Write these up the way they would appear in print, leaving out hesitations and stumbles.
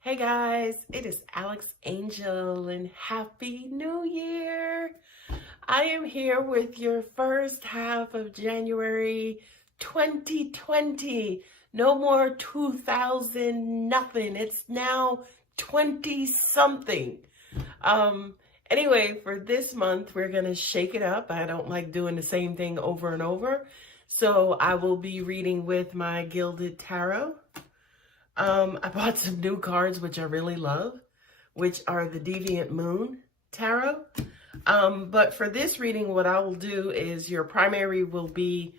Hey guys, it is Alex Angel and Happy New Year. I am here with your first half of January 2020. No more 2000 nothing. It's now 20 something. Um anyway, for this month we're going to shake it up. I don't like doing the same thing over and over. So I will be reading with my Gilded Tarot. I bought some new cards, which I really love, which are the Deviant Moon Tarot. But for this reading, what I will do is your primary will be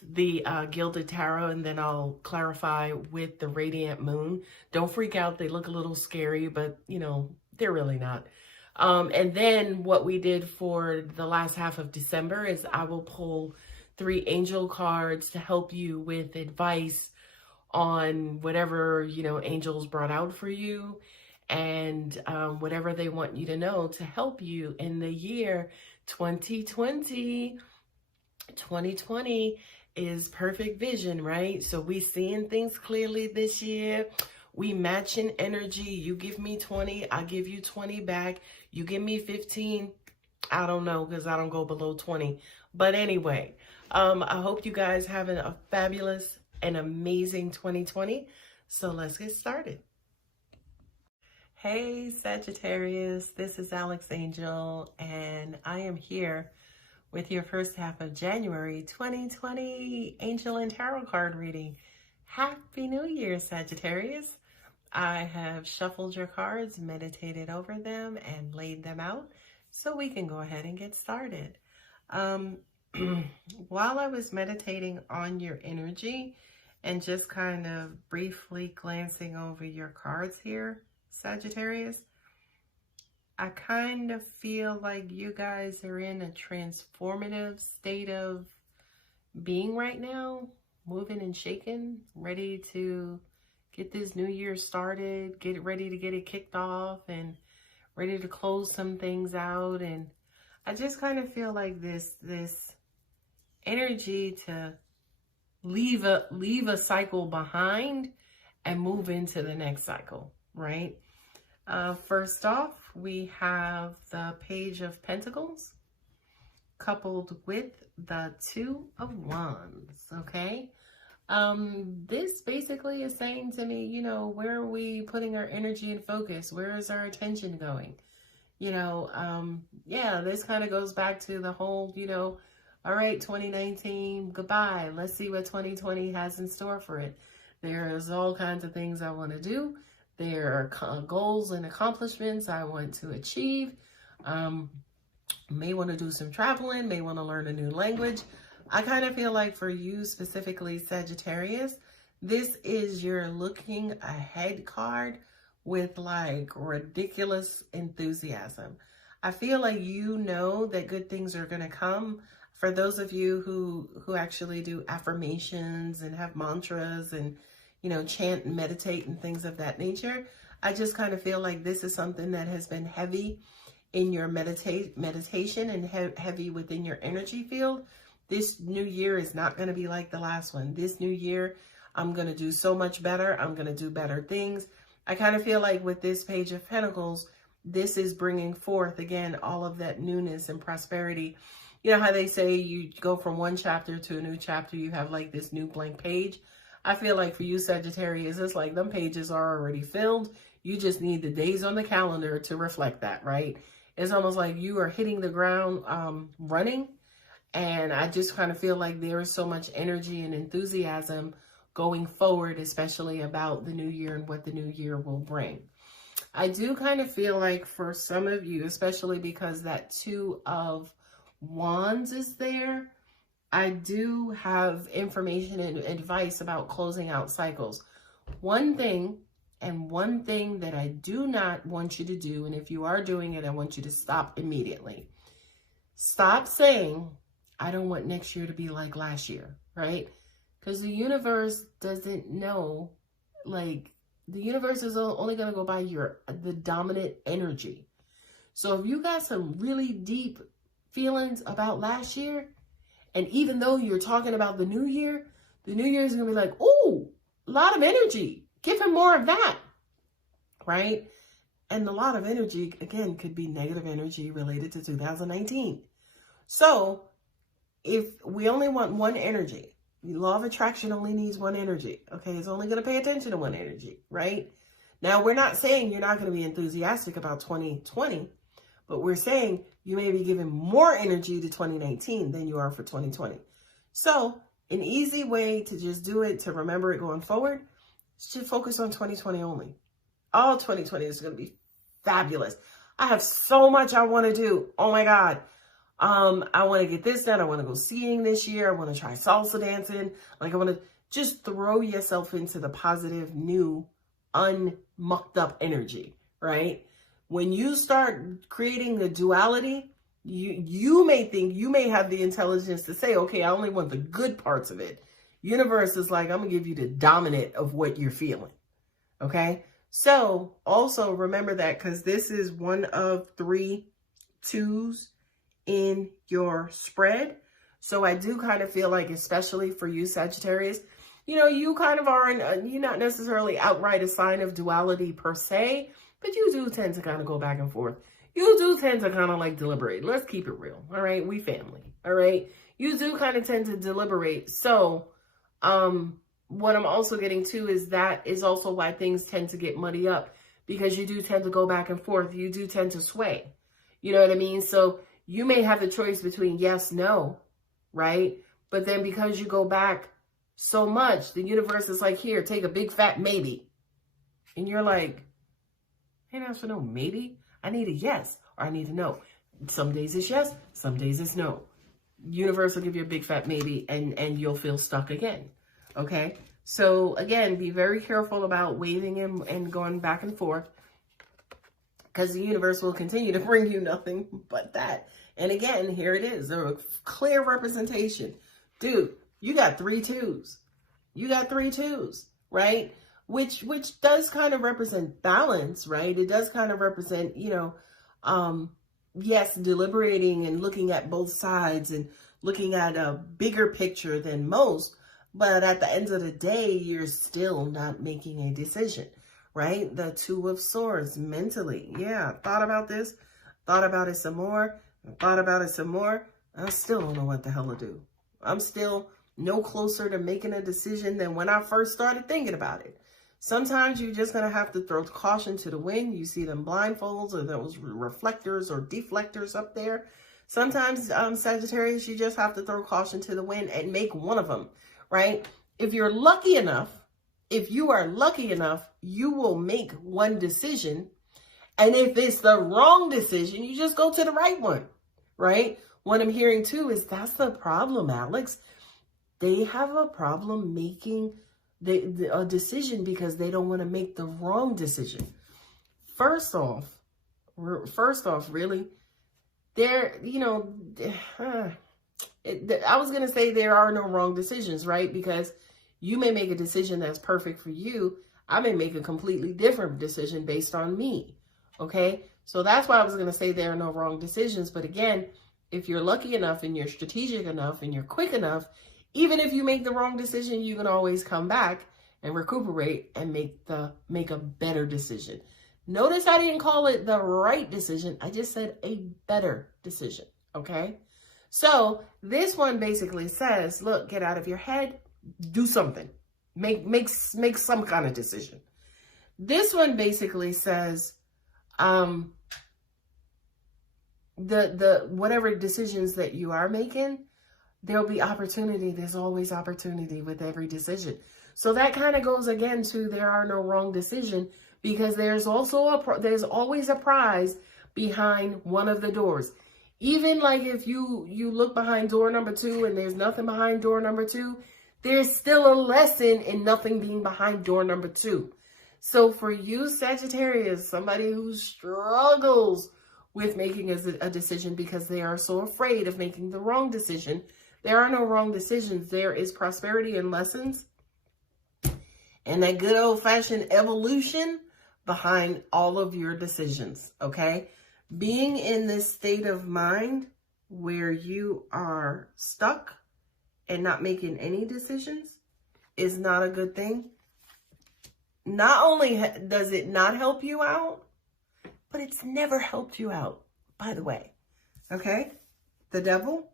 the Gilded Tarot, and then I'll clarify with the Radiant Moon. Don't freak out. They look a little scary, but, you know, they're really not. And then what we did for the last half of December is I will pull 3 angel cards to help you with advice on whatever, you know, angels brought out for you and whatever they want you to know to help you in the year 2020. 2020 is perfect vision, right? So we seeing things clearly this year. We matching energy. You give me 20, I give you 20 back. You give me 15. I don't know, because I don't go below 20. But anyway, I hope you guys having a fabulous an amazing 2020. So let's get started. Hey Sagittarius, this is Alex Angel, and I am here with your first half of January 2020 Angel and Tarot card reading. Happy New Year, Sagittarius. I have shuffled your cards, meditated over them, and laid them out so we can go ahead and get started. While I was meditating on your energy and just kind of briefly glancing over your cards here, Sagittarius, I kind of feel like you guys are in a transformative state of being right now, moving and shaking, ready to get this new year started, get ready to get it kicked off and ready to close some things out. And I just kind of feel like this energy to leave a cycle behind and move into the next cycle, right? First off, we have the Page of Pentacles coupled with the Two of Wands, okay? This basically is saying to me, you know, where are we putting our energy and focus? Where is our attention going? You know, yeah, this kind of goes back to the whole, you know, all right, 2019, goodbye. Let's see what 2020 has in store for it. There's all kinds of things I want to do. There are goals and accomplishments I want to achieve. May want to do some traveling, may want to learn a new language. I kind of feel like for you specifically, Sagittarius, this is your looking ahead card with like ridiculous enthusiasm. I feel like you know that good things are going to come. For those of you who actually do affirmations and have mantras and, you know, chant and meditate and things of that nature, I just kind of feel like this is something that has been heavy in your meditation and heavy within your energy field. This new year is not going to be like the last one. This new year, I'm going to do so much better. I'm going to do better things. I kind of feel like with this Page of Pentacles, this is bringing forth, again, all of that newness and prosperity. You know how they say you go from one chapter to a new chapter, you have like this new blank page. I feel like for you, Sagittarius, it's like them pages are already filled. You just need the days on the calendar to reflect that, right? It's almost like you are hitting the ground running. And I just kind of feel like there is so much energy and enthusiasm going forward, especially about the new year and what the new year will bring. I do kind of feel like for some of you, especially because that Two of Wands is there, I do have information and advice about closing out cycles. One thing that I do not want you to do, and if you are doing it, I want you to stop immediately. Stop saying, I don't want next year to be like last year, right? Because the universe doesn't know, like, the universe is only going to go by the dominant energy. So if you got some really deep feelings about last year, and even though you're talking about the new year is going to be like, oh, a lot of energy. Give him more of that. right? And a lot of energy, again, could be negative energy related to 2019. So if we only want one energy, the law of attraction only needs one energy. Okay, it's only going to pay attention to one energy, right? Now, we're not saying you're not going to be enthusiastic about 2020, but we're saying you may be giving more energy to 2019 than you are for 2020. So an easy way to just do it, to remember it going forward, is to focus on 2020 only. All 2020 is going to be fabulous. I have so much I want to do. Oh my God. I want to get this done. I want to go skiing this year. I want to try salsa dancing. Like, I want to just throw yourself into the positive, new, unmucked up energy, right? When you start creating the duality, you may think, you may have the intelligence to say, okay, I only want the good parts of it. Universe is like, I'm going to give you the dominant of what you're feeling. Okay. So also remember that, because this is one of 3 2s in your spread. So I do kind of feel like, especially for you, Sagittarius, you know, you kind of are you're not necessarily outright a sign of duality per se, but you do tend to kind of go back and forth. You do tend to kind of like deliberate. Let's keep it real. All right. We family. All right. You do kind of tend to deliberate. So, what I'm also getting to is that is also why things tend to get muddy up, because you do tend to go back and forth. You do tend to sway. You know what I mean? So you may have the choice between yes, no, right? But then because you go back so much, the universe is like, here, take a big fat maybe. And you're like, I ain't asked for no maybe. I need a yes, or I need a no. Some days it's yes, some days it's no. Universe will give you a big fat maybe, and you'll feel stuck again. Okay? So again, be very careful about waving and going back and forth, because the universe will continue to bring you nothing but that. And again, here it is, a clear representation. Dude, you got 3 2s. You got 3 2s, right? Which does kind of represent balance, right? It does kind of represent, you know, yes, deliberating and looking at both sides and looking at a bigger picture than most. But at the end of the day, you're still not making a decision, right? The 2 of Swords, mentally. Yeah, thought about this, thought about it some more, thought about it some more. I still don't know what the hell to do. I'm still no closer to making a decision than when I first started thinking about it. Sometimes you're just going to have to throw caution to the wind. You see them blindfolds or those reflectors or deflectors up there. Sometimes, Sagittarius, you just have to throw caution to the wind and make one of them, right? If you're lucky enough, if you are lucky enough, you will make one decision. And if it's the wrong decision, you just go to the right one, right? What I'm hearing too is that's the problem, Alex. They have a problem making a decision because they don't want to make the wrong decision. First off, really, there, you know, I was going to say there are no wrong decisions, right? Because you may make a decision that's perfect for you. I may make a completely different decision based on me. Okay. So that's why I was going to say there are no wrong decisions. But again, if you're lucky enough and you're strategic enough and you're quick enough, even if you make the wrong decision, you can always come back and recuperate and make a better decision. Notice I didn't call it the right decision. I just said a better decision. Okay. So this one basically says, look, get out of your head, do something, make some kind of decision. This one basically says, whatever decisions that you are making, there'll be opportunity. There's always opportunity with every decision. So that kind of goes again to there are no wrong decision, because there's always a prize behind one of the doors. Even like if you look behind door number 2 and there's nothing behind door number 2, there's still a lesson in nothing being behind door number 2. So for you, Sagittarius, somebody who struggles with making a decision because they are so afraid of making the wrong decision, there are no wrong decisions. There is prosperity and lessons and that good old-fashioned evolution behind all of your decisions, okay? Being in this state of mind where you are stuck and not making any decisions is not a good thing. not only does it not help you out, but it's never helped you out, by the way. Okay? The devil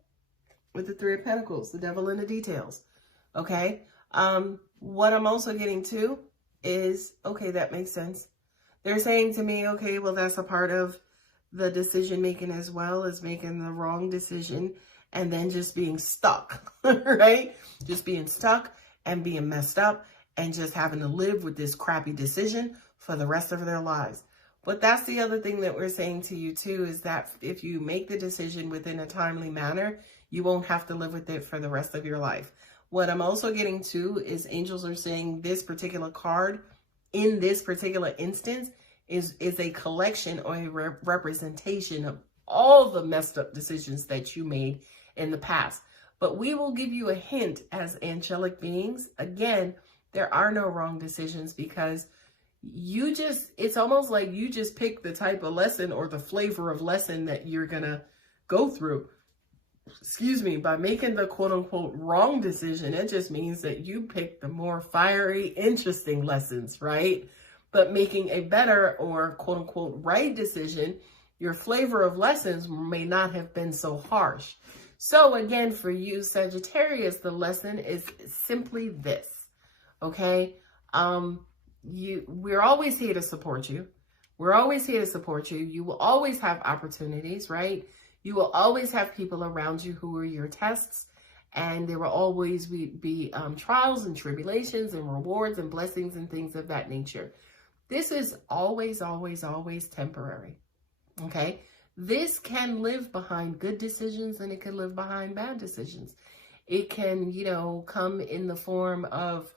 with the Three of Pentacles, the devil in the details. Okay? What I'm also getting to is, okay, that makes sense. They're saying to me, okay, well, that's a part of the decision making as well, as making the wrong decision and then just being stuck, right? Just being stuck and being messed up and just having to live with this crappy decision for the rest of their lives. But that's the other thing that we're saying to you too, is that if you make the decision within a timely manner, you won't have to live with it for the rest of your life. What I'm also getting to is angels are saying this particular card in this particular instance is a collection or a representation of all the messed up decisions that you made in the past. But we will give you a hint as angelic beings. Again, there are no wrong decisions, because it's almost like you just pick the type of lesson or the flavor of lesson that you're gonna go through. Excuse me, by making the quote unquote wrong decision, it just means that you pick the more fiery, interesting lessons, right? But making a better or quote unquote right decision, your flavor of lessons may not have been so harsh. So again, for you, Sagittarius, the lesson is simply this, okay? We're always here to support you. We're always here to support you. You will always have opportunities, right? You will always have people around you who are your tests, and there will always be trials and tribulations and rewards and blessings and things of that nature. This is always, always, always temporary, okay? This can live behind good decisions and it can live behind bad decisions. It can, come in the form of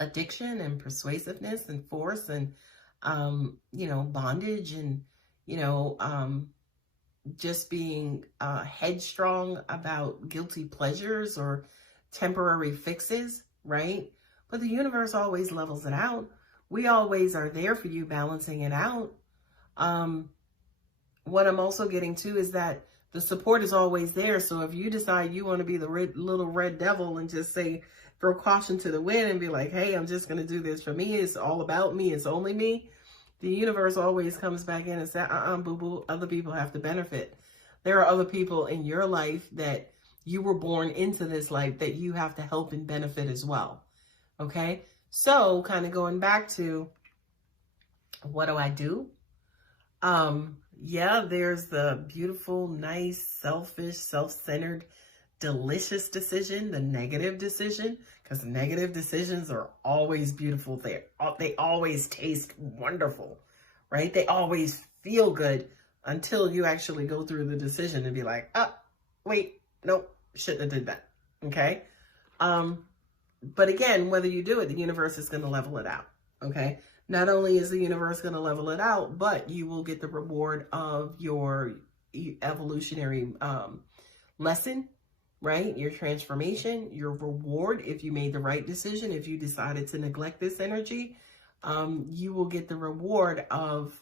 addiction and persuasiveness and force and, bondage and, just being headstrong about guilty pleasures or temporary fixes, right? But the universe always levels it out. We always are there for you, balancing it out. What I'm also getting to is that the support is always there. So if you decide you want to be the little red devil and just say, throw caution to the wind and be like, hey, I'm just going to do this for me. It's all about me. It's only me. The universe always comes back in and says, boo-boo, other people have to benefit. There are other people in your life that you were born into this life that you have to help and benefit as well. Okay? So kind of going back to, what do I do? Yeah, there's the beautiful, nice, selfish, self-centered, delicious decision, the negative decision, because negative decisions are always beautiful. They always taste wonderful, right? They always feel good until you actually go through the decision and be like, wait, nope, shouldn't have did that, okay? But again, whether you do it, the universe is going to level it out, okay? Not only is the universe going to level it out, but you will get the reward of your evolutionary lesson, right? Your transformation, your reward. If you made the right decision, if you decided to neglect this energy, you will get the reward of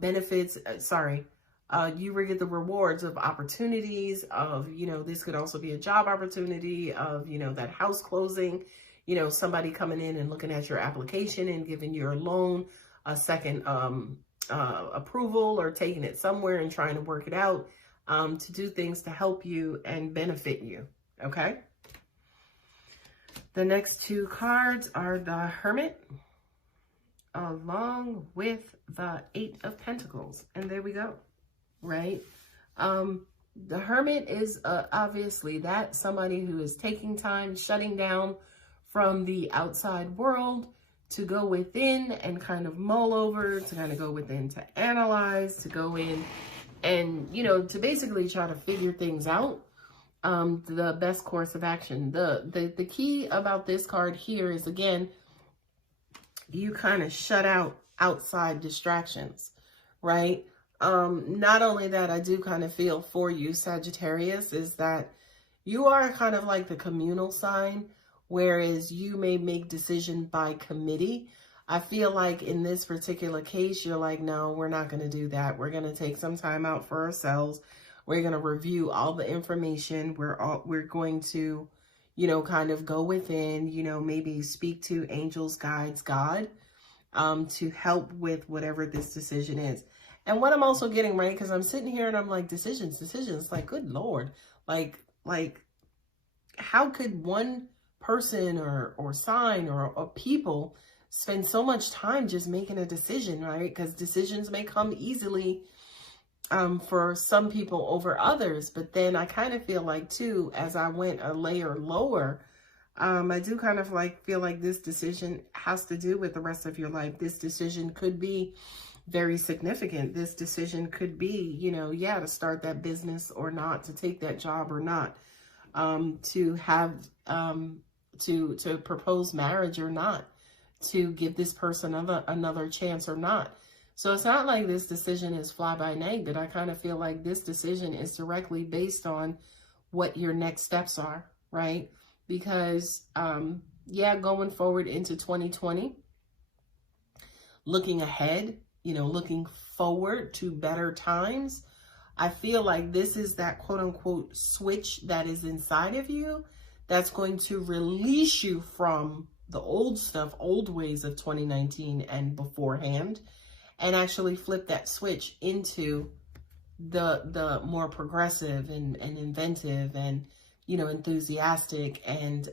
benefits. You will get the rewards of opportunities of, this could also be a job opportunity of, that house closing, somebody coming in and looking at your application and giving your loan a second approval, or taking it somewhere and trying to work it out, to do things to help you and benefit you, okay? The next two cards are the Hermit along with the Eight of Pentacles. And there we go, right? The Hermit is obviously that somebody who is taking time, shutting down from the outside world to go within and kind of mull over, to kind of go within, to analyze, to go in and, to basically try to figure things out, the best course of action. The key about this card here is, again, you kind of shut out outside distractions, right? Not only that, I do kind of feel for you, Sagittarius, is that you are kind of like the communal sign, whereas you may make decision by committee. I feel like in this particular case, you're like, no, we're not going to do that. We're going to take some time out for ourselves. We're going to review all the information. We're going to, you know, kind of go within, you know, maybe speak to angels, guides, God, to help with whatever this decision is. And what I'm also getting, right, because I'm sitting here and I'm like, decisions, like, good Lord, like, how could one person or sign or people spend so much time just making a decision, right? Because decisions may come easily for some people over others. But then I kind of feel like, too, as I went a layer lower, I do kind of like feel like this decision has to do with the rest of your life. This decision could be very significant. This decision could be, you know, yeah, to start that business or not, to take that job or not, to have, to propose marriage or not, to give this person another chance or not. So it's not like this decision is fly by night, but I kind of feel like this decision is directly based on what your next steps are, right? Because, yeah, going forward into 2020, looking ahead, you know, looking forward to better times, I feel like this is that quote unquote switch that is inside of you that's going to release you from the old stuff, old ways of 2019 and beforehand, and actually flip that switch into the more progressive and inventive and, you know, enthusiastic and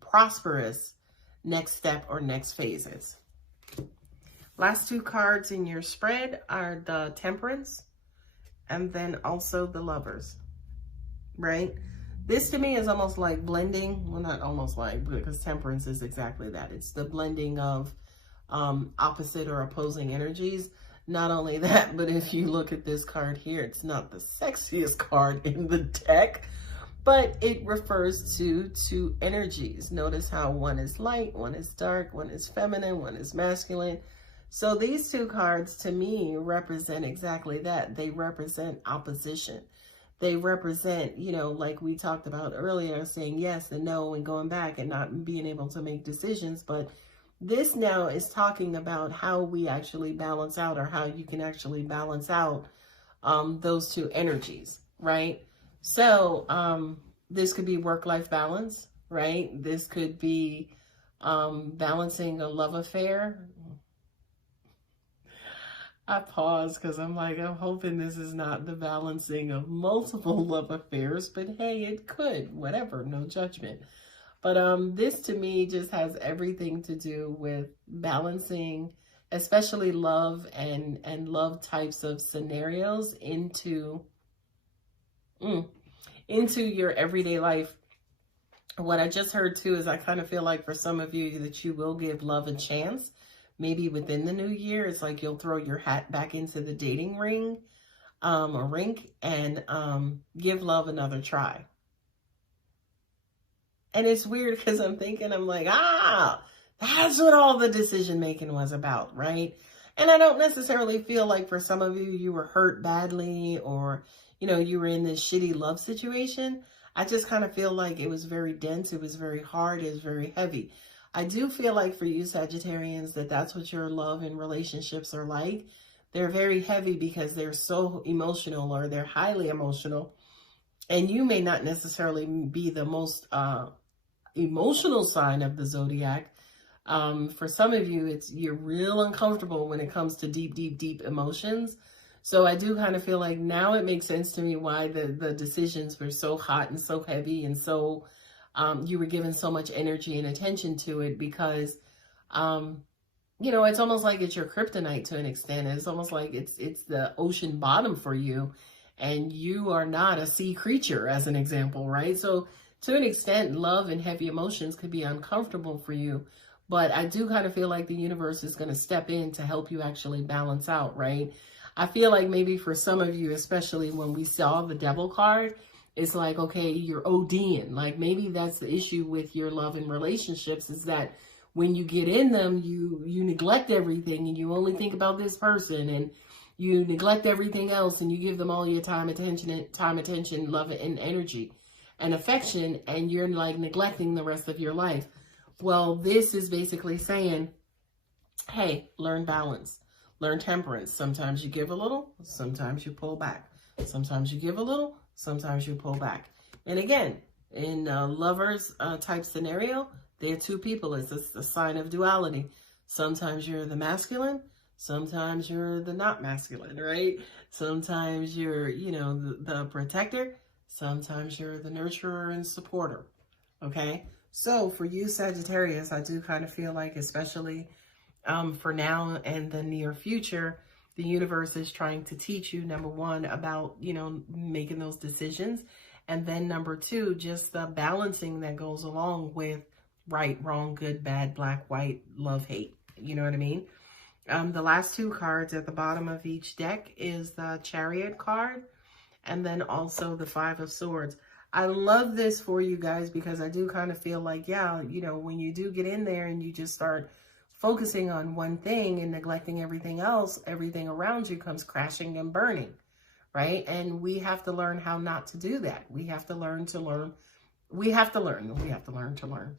prosperous next step or next phases. Last two cards in your spread are the Temperance and then also the Lovers, right? This to me is almost like blending. Well, not almost like, because Temperance is exactly that. It's the blending of opposite or opposing energies. Not only that, but if you look at this card here, it's not the sexiest card in the deck, but it refers to two energies. Notice how one is light, one is dark, one is feminine, one is masculine. So these two cards to me represent exactly that. They represent opposition. They represent, you know, like we talked about earlier, saying yes and no and going back and not being able to make decisions. But this now is talking about how we actually balance out, or how you can actually balance out those two energies, right? So this could be work-life balance, right? This could be balancing a love affair. I pause because I'm like, I'm hoping this is not the balancing of multiple love affairs, but hey, it could, whatever, no judgment. But this to me just has everything to do with balancing, especially love and love types of scenarios into your everyday life. What I just heard too is I kind of feel like for some of you that you will give love a chance. Maybe within the new year, it's like you'll throw your hat back into the dating ring or rink and give love another try. And it's weird because I'm like, that's what all the decision making was about, right? And I don't necessarily feel like for some of you, you were hurt badly or, you know, you were in this shitty love situation. I just kind of feel like it was very dense. It was very hard. It was very heavy. I do feel like for you Sagittarians that that's what your love and relationships are like. They're very heavy because they're so emotional, or they're highly emotional. And you may not necessarily be the most emotional sign of the zodiac. For some of you, you're real uncomfortable when it comes to deep, deep, deep emotions. So I do kind of feel like now it makes sense to me why the decisions were so hot and so heavy and so you were given so much energy and attention to it, because, you know, it's almost like it's your kryptonite to an extent. It's almost like it's the ocean bottom for you, and you are not a sea creature, as an example, right? So to an extent, love and heavy emotions could be uncomfortable for you, but I do kind of feel like the universe is going to step in to help you actually balance out, right? I feel like maybe for some of you, especially when we saw the Devil card, it's like, okay, you're ODing. Like maybe that's the issue with your love and relationships, is that when you get in them, you neglect everything and you only think about this person, and you neglect everything else, and you give them all your time, attention, love and energy and affection, and you're like neglecting the rest of your life. Well, this is basically saying, hey, learn balance, learn temperance. Sometimes you give a little, sometimes you pull back. Sometimes you give a little, sometimes you pull back. And again, in lovers type scenario, they're two people. It's the sign of duality. Sometimes you're the masculine, sometimes you're the not masculine, right? Sometimes you're, you know, the protector, sometimes you're the nurturer and supporter, okay? So for you, Sagittarius, I do kind of feel like, especially for now and the near future, the universe is trying to teach you, number one, about, you know, making those decisions. And then number two, just the balancing that goes along with right, wrong, good, bad, black, white, love, hate. You know what I mean? The last two cards at the bottom of each deck is the Chariot card and then also the Five of Swords. I love this for you guys because I do kind of feel like, yeah, you know, when you do get in there and you just start focusing on one thing and neglecting everything else, everything around you comes crashing and burning, right? And we have to learn how not to do that. We have to learn to learn. We have to learn to learn.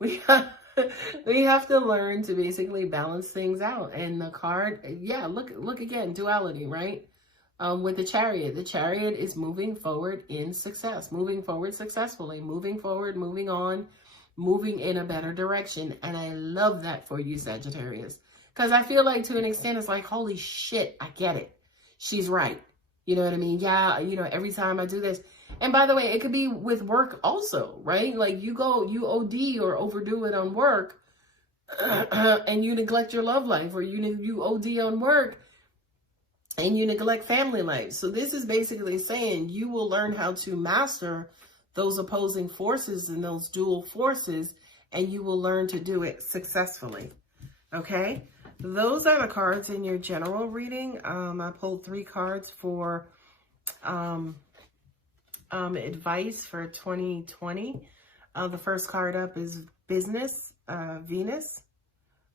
We have to learn to basically balance things out. And the card, yeah, look again, duality, right? With the Chariot is moving forward in success, moving forward successfully, moving forward, moving on, moving in a better direction. And I love that for you, Sagittarius, because I feel like to an extent, it's like, holy shit, I get it. She's right. You know what I mean? Yeah, you know, every time I do this. And by the way, it could be with work also, right? Like you OD or overdo it on work and you neglect your love life, or you OD on work and you neglect family life. So this is basically saying you will learn how to master those opposing forces and those dual forces, and you will learn to do it successfully. Okay? Those are the cards in your general reading. I pulled 3 cards for advice for 2020. The first card up is Business, Venus.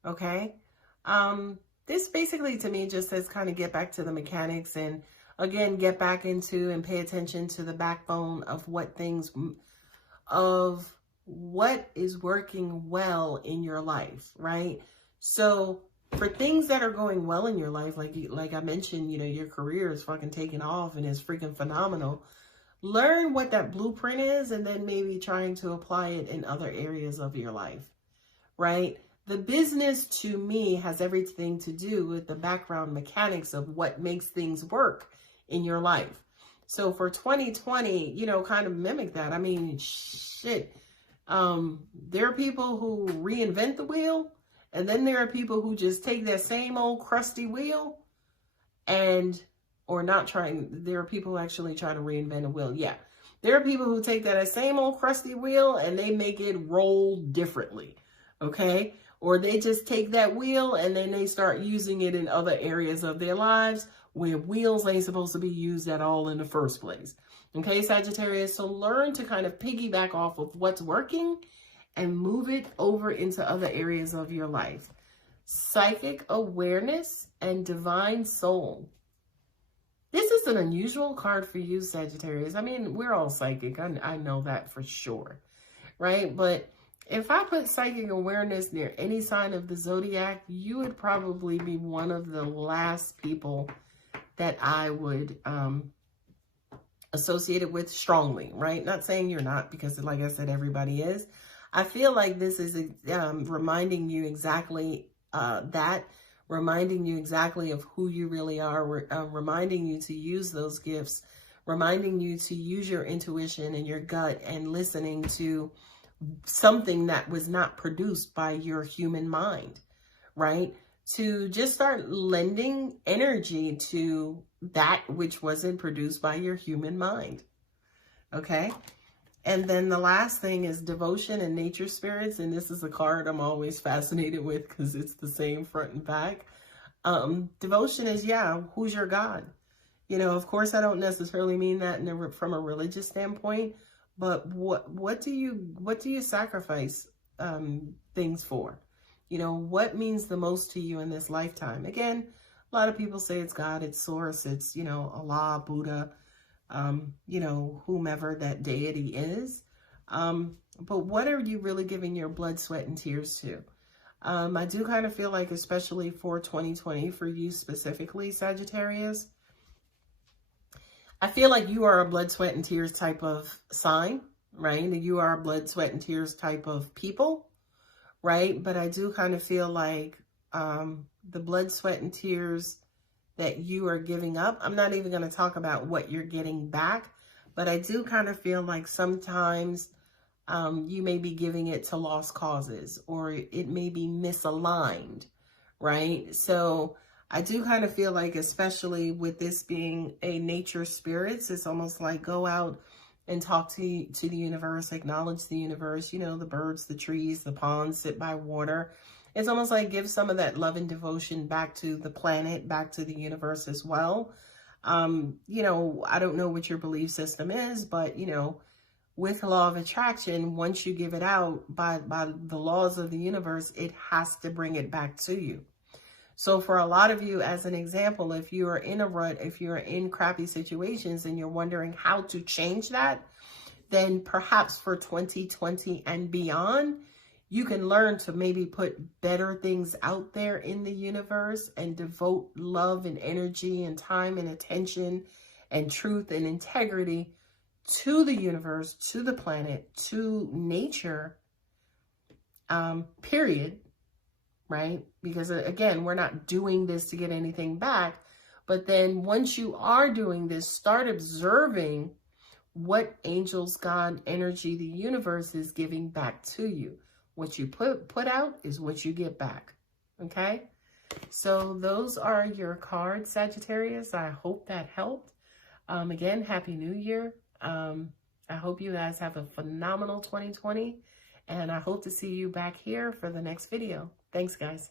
Okay. This basically to me just says kind of get back to the mechanics and again, get back into and pay attention to the backbone of what is working well in your life, right? So for things that are going well in your life, like I mentioned, you know, your career is fucking taking off and is freaking phenomenal. Learn what that blueprint is and then maybe trying to apply it in other areas of your life, right? The business to me has everything to do with the background mechanics of what makes things work in your life. So for 2020, you know, kind of mimic that. I mean, shit. There are people who reinvent the wheel, and then there are people who just take that same old crusty wheel and, or not trying, there are people who actually try to reinvent a wheel. Yeah. There are people who take that same old crusty wheel and they make it roll differently. Okay. Or they just take that wheel and then they start using it in other areas of their lives where wheels ain't supposed to be used at all in the first place. Okay, Sagittarius, so learn to kind of piggyback off of what's working and move it over into other areas of your life. Psychic awareness and divine soul. This is an unusual card for you, Sagittarius. I mean, we're all psychic. I know that for sure, right? But if I put psychic awareness near any sign of the zodiac, you would probably be one of the last people that I would associate it with strongly, right? Not saying you're not, because like I said, everybody is. I feel like this is reminding you exactly reminding you exactly of who you really are, reminding you to use those gifts, reminding you to use your intuition and your gut and listening to something that was not produced by your human mind, right? To just start lending energy to that which wasn't produced by your human mind, okay? And then the last thing is devotion and nature spirits. And this is a card I'm always fascinated with because it's the same front and back. Devotion is, yeah, who's your God? You know, of course, I don't necessarily mean that from a religious standpoint, but what do you sacrifice things for? You know, what means the most to you in this lifetime? Again, a lot of people say it's God, it's source, it's, you know, Allah, Buddha, you know, whomever that deity is. But what are you really giving your blood, sweat, and tears to? I do kind of feel like, especially for 2020, for you specifically, Sagittarius, I feel like you are a blood, sweat, and tears type of sign, right? You are a blood, sweat, and tears type of people, right? But I do kind of feel like the blood, sweat, and tears that you are giving up, I'm not even going to talk about what you're getting back, but I do kind of feel like sometimes you may be giving it to lost causes, or it may be misaligned, right? So I do kind of feel like, especially with this being a nature spirits, it's almost like go out and talk to the universe, acknowledge the universe, you know, the birds, the trees, the ponds, sit by water. It's almost like give some of that love and devotion back to the planet, back to the universe as well. You know, I don't know what your belief system is, but, you know, with law of attraction, once you give it out by the laws of the universe, it has to bring it back to you. So for a lot of you, as an example, if you are in a rut, if you're in crappy situations and you're wondering how to change that, then perhaps for 2020 and beyond, you can learn to maybe put better things out there in the universe and devote love and energy and time and attention and truth and integrity to the universe, to the planet, to nature, period, right? Because again, we're not doing this to get anything back. But then once you are doing this, start observing what angels, God, energy, the universe is giving back to you. What you put out is what you get back. Okay? So those are your cards, Sagittarius. I hope that helped. Again, Happy New Year. I hope you guys have a phenomenal 2020. And I hope to see you back here for the next video. Thanks, guys.